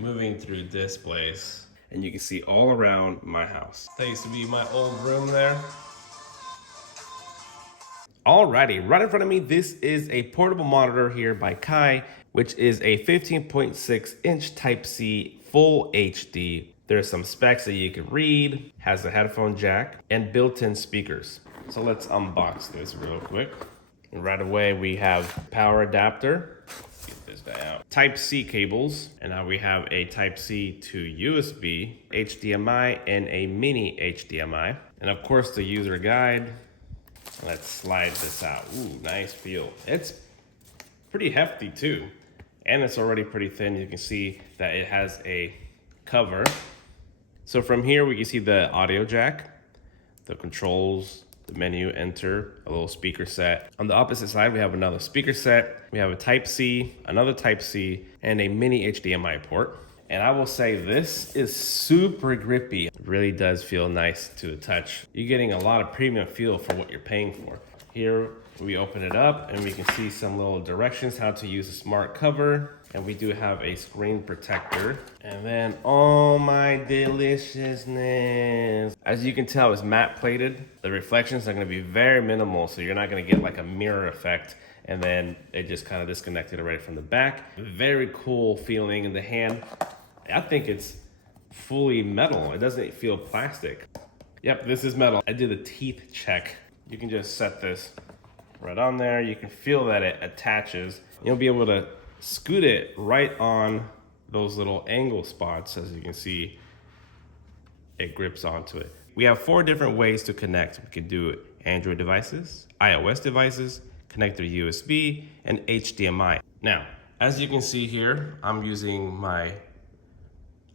moving through this place, and you can see all around my house. That used to be my old room there. Alrighty, right in front of me, this is a portable monitor here by KYY, which is a 15.6 inch Type-C Full HD. There's some specs that you can read, has a headphone jack, and built-in speakers. So let's unbox this real quick. And right away, we have power adapter. Get this guy out. Type-C cables, and now we have a Type-C to USB, HDMI, and a mini HDMI. And of course, the user guide. Let's slide this out. Ooh, nice feel. It's pretty hefty too. And it's already pretty thin. You can see that it has a cover. So from here, we can see the audio jack, the controls, the menu, enter, a little speaker set. On the opposite side, we have another speaker set. We have a Type-C, another Type-C, and a mini HDMI port. And I will say this is super grippy. It really does feel nice to the touch. You're getting a lot of premium feel for what you're paying for. Here we open it up and we can see some little directions how to use a smart cover. And we do have a screen protector. And then, oh my deliciousness. As you can tell, it's matte plated. The reflections are gonna be very minimal, so you're not gonna get like a mirror effect. And then it just kind of disconnected already from the back. Very cool feeling in the hand. I think it's fully metal. It doesn't feel plastic. Yep, this is metal. I did a teeth check. You can just set this right on there. You can feel that it attaches. You'll be able to scoot it right on those little angle spots. As you can see, it grips onto it. We have 4 different ways to connect. We can do Android devices, iOS devices, connect to USB, and HDMI. Now, as you can see here, I'm using my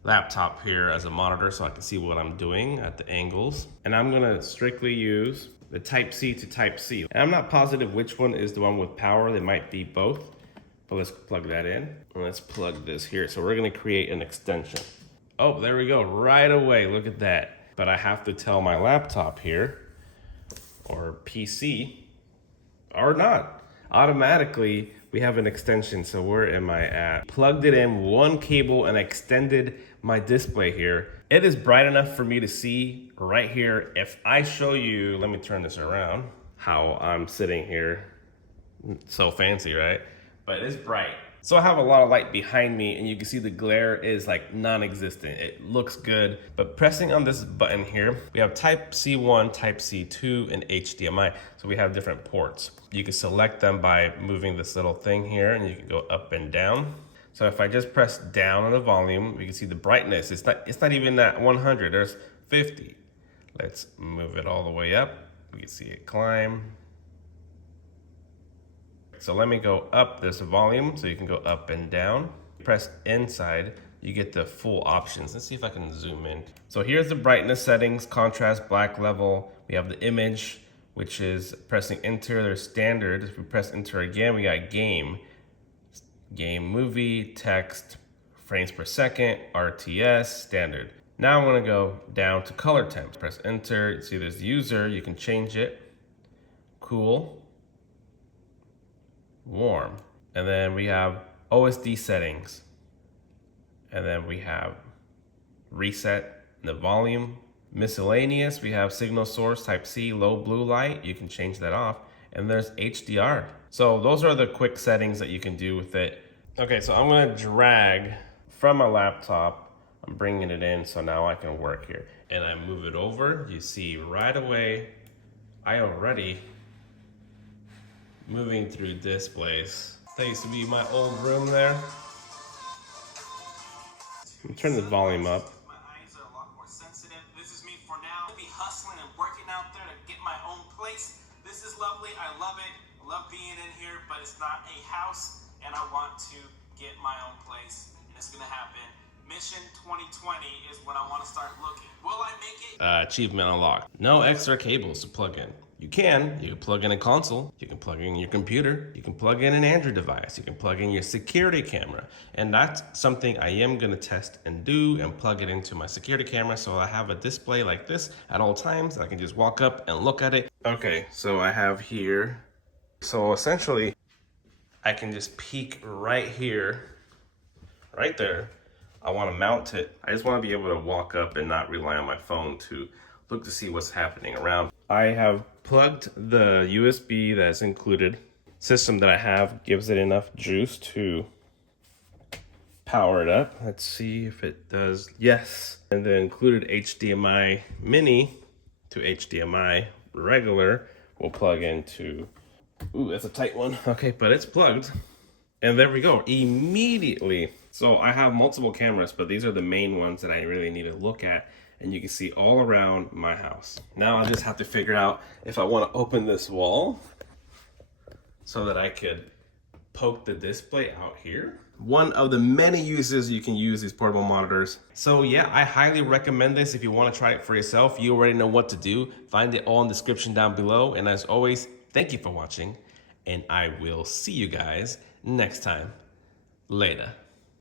laptop here as a monitor so I can see what I'm doing at the angles. And I'm gonna strictly use the Type-C to Type-C. And I'm not positive which one is the one with power. They might be both, but let's plug that in. And let's plug this here. So we're gonna create an extension. Oh, there we go, right away, look at that. But I have to tell my laptop here, or PC, or not. Automatically, we have an extension. So where am I at? Plugged it in, one cable, and extended my display here. It is bright enough for me to see right here. If I show you, let me turn this around, how I'm sitting here. So fancy, right? But it's bright. So I have a lot of light behind me, and you can see the glare is like non-existent. It looks good, but pressing on this button here, we have Type-C1, Type-C2, and HDMI. So we have different ports. You can select them by moving this little thing here, and you can go up and down. So if I just press down on the volume, we can see the brightness. It's not even at 100, there's 50. Let's move it all the way up. We can see it climb. So let me go up, there's a volume, so you can go up and down. Press inside, you get the full options. Let's see if I can zoom in. So here's the brightness settings, contrast, black level. We have the image, which is pressing enter, there's standard. If we press enter again, we got game, movie, text, frames per second, RTS, standard. Now I'm gonna go down to color temps. Press enter, see there's user, you can change it. Cool. Warm. And then we have OSD settings. And then we have reset the volume. Miscellaneous, we have signal source, Type-C, low blue light. You can change that off. And there's HDR. So those are the quick settings that you can do with it. Okay, so I'm gonna drag from my laptop. I'm bringing it in so now I can work here. And I move it over. You see right away, I already moving through this place. That used to be my old room there. Let me turn the volume up. My eyes are a lot more sensitive. This is me for now. I'll be hustling and working out there to get my own place. This is lovely. I love it. I love being in here, but it's not a house, and I want to get my own place, and it's gonna happen. Mission 2020 is when I want to start looking. Will I make it? Achievement unlocked. No extra cables to plug in. You can plug in a console, you can plug in your computer, you can plug in an Android device, you can plug in your security camera. And that's something I am gonna test and do and plug it into my security camera so I have a display like this at all times. I can just walk up and look at it. Okay, so I have here, so essentially I can just peek right here, right there I want to mount it. I just want to be able to walk up and not rely on my phone to look to see what's happening around. I have plugged the USB that's included. System that I have gives it enough juice to power it up. Let's see if it does. Yes. And the included HDMI mini to HDMI regular will plug into, ooh, that's a tight one. Okay, but it's plugged. And there we go, immediately. So I have multiple cameras, but these are the main ones that I really need to look at. And you can see all around my house. Now I just have to figure out if I want to open this wall so that I could poke the display out here. One of the many uses you can use these portable monitors. So yeah, I highly recommend this if you want to try it for yourself. You already know what to do. Find it all in the description down below. And as always, thank you for watching. And I will see you guys next time. Later.